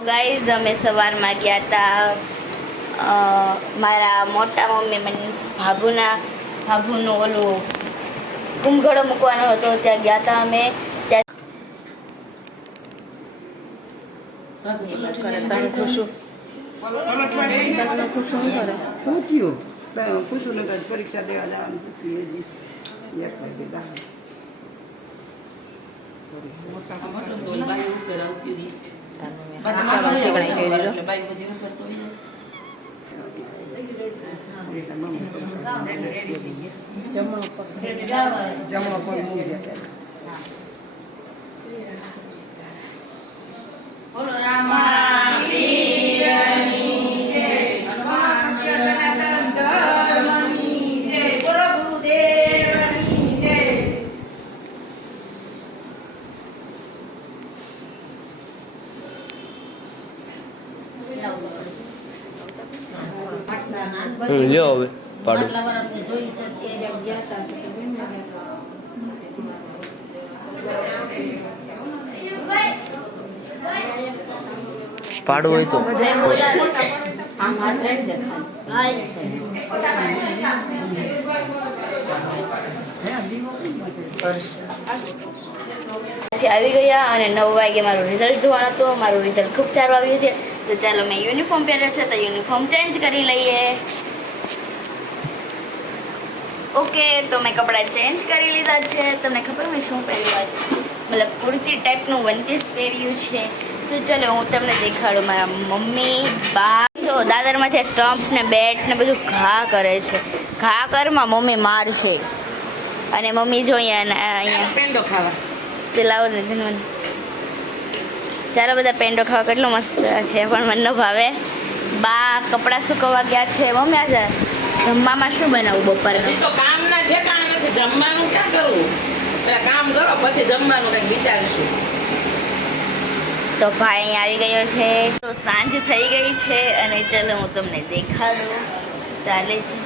Guys અમે સવારમાં ગયા હતા મારા મોટા મમ્મી મીન્સ ભાભુનો ઓલું કુંભઘડો મૂકવાનો હતો ત્યાં ગયા હતા અમે પરીક્ષા દેવા જવાનું જમણો પગ મૂકજે બોલો રામા પીરની જય હનુમાન સનાતન ધર્મની જય બોલો ગુરુદેવની જય લ્યો હવે પાડો પાડો હોય તો આવી ગયા અને 9 વાગે મારું રિઝલ્ટ જોવાનું હતું. મારું રિઝલ્ટ ખૂબ સારું આવ્યું છે. તો ચાલો મેં યુનિફોર્મ પહેર્યો છે તો યુનિફોર્મ ચેન્જ કરી લઈએ. ઓકે તો મેં કપડાં ચેન્જ કરી લીધા છે. તમને ખબર મેં શું પહેર્યું છે? મતલબ કુર્તી ટાઈપનું વન પીસ પહેર્યું છે. તો ચાલો હું તમને દેખાડું. મારા મમ્મી બા જો દાદરમાંથી સ્ટમ્પ ને બેટ ને બધું ઘા કરે છે. ઘા કરમાં મમ્મી મારશે. અને મમ્મી જો અહીંયા પેંડો ખાવા ચલાવો ને મને ચાલો બધા પેંડો ખાવા કેટલો મસ્ત છે પણ મને ન ભાવે. બા કપડાં સુકવવા ગયા છે. મમ્મી આજે જમવામાં શું બનાવું બપોરે? તો કામ ના ઠેકાણા નથી. જમવાનું ક્યાં કરવું? પેલા કામ કરો પછી જમવાનું કંઈક વિચારશું. તો ભાઈ અહીંયા આવી ગયો છે. તો સાંજ થઈ ગઈ છે અને ચાલો હું તમને દેખાડું. ચાલે છે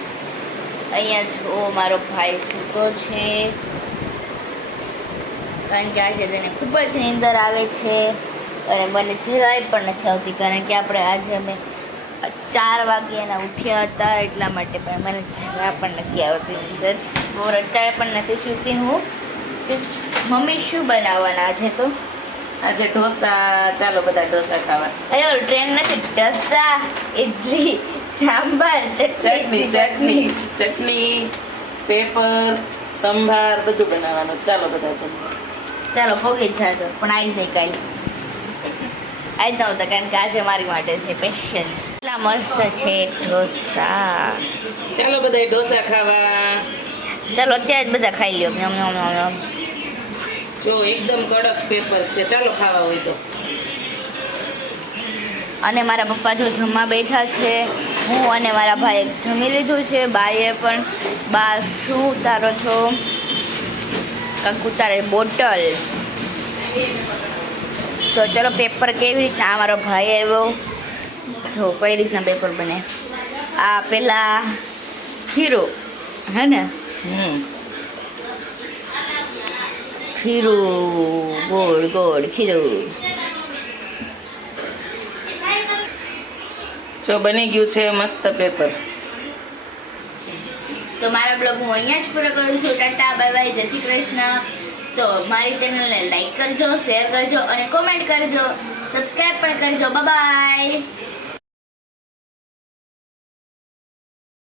અહીંયા જો મારો ભાઈ સૂતો છે કારણ કે આજે તેને ખૂબ જ નીંદર આવે છે અને મને જરાય પણ નથી આવતી કારણ કે આજે અમે 4 વાગ્યાના ઉઠ્યા હતા એટલા માટે પણ મને જરા પણ નથી આવતી નીંદર. બહુ રચાળ પણ નથી સૂતી હું. મમ્મી શું બનાવવાના આજે? તો આજે ઢોસા. ચાલો બધા ઢોસા ખાવા. અરે ટ્રેન નથી, ઢોસા, ઇડલી, સાંભાર, ચટણી, પેપર, સંભાર બધું બનાવવાનું. ચાલો બધા જમવા. ચાલો ભોગી જ જાજો પણ આજ નહીં કાંઈ આજ ન હોતા કારણ કે આજે મારી માટે છે સ્પેશિયલ. એટલા મસ્ત છે ઢોસા. ચાલો બધા ઢોસા ખાવા. ચાલો અત્યારે જ બધા ખાઈ લ્યો. જો એકદમ કડક પેપર છે. ચાલો ખાવા હોય તો. અને મારા પપ્પા જો જમવા બેઠા છે. હું અને મારા ભાઈએ જમી લીધું છે. બાઈએ પણ. બા શું ઉતારો છો? કંઈક ઉતારે બોટલ. તો ચલો પેપર કેવી રીતના? આ મારો ભાઈ આવ્યો. જો કઈ રીતના પેપર બને. આ પેલા ખીરું હે ને? ખીરું ગોળ ગોળ ખીરું. જો બની ગયું છે મસ્ત પેપર. તો મારા બ્લોગ હું અહીંયા જ પૂરો કરું છું. ટાટા બાય બાય, જય શ્રી કૃષ્ણ. તો મારી ચેનલને લાઈક કરજો, શેર કરજો અને કોમેન્ટ કરજો. સબસ્ક્રાઈબ પણ કરજો. Bye bye.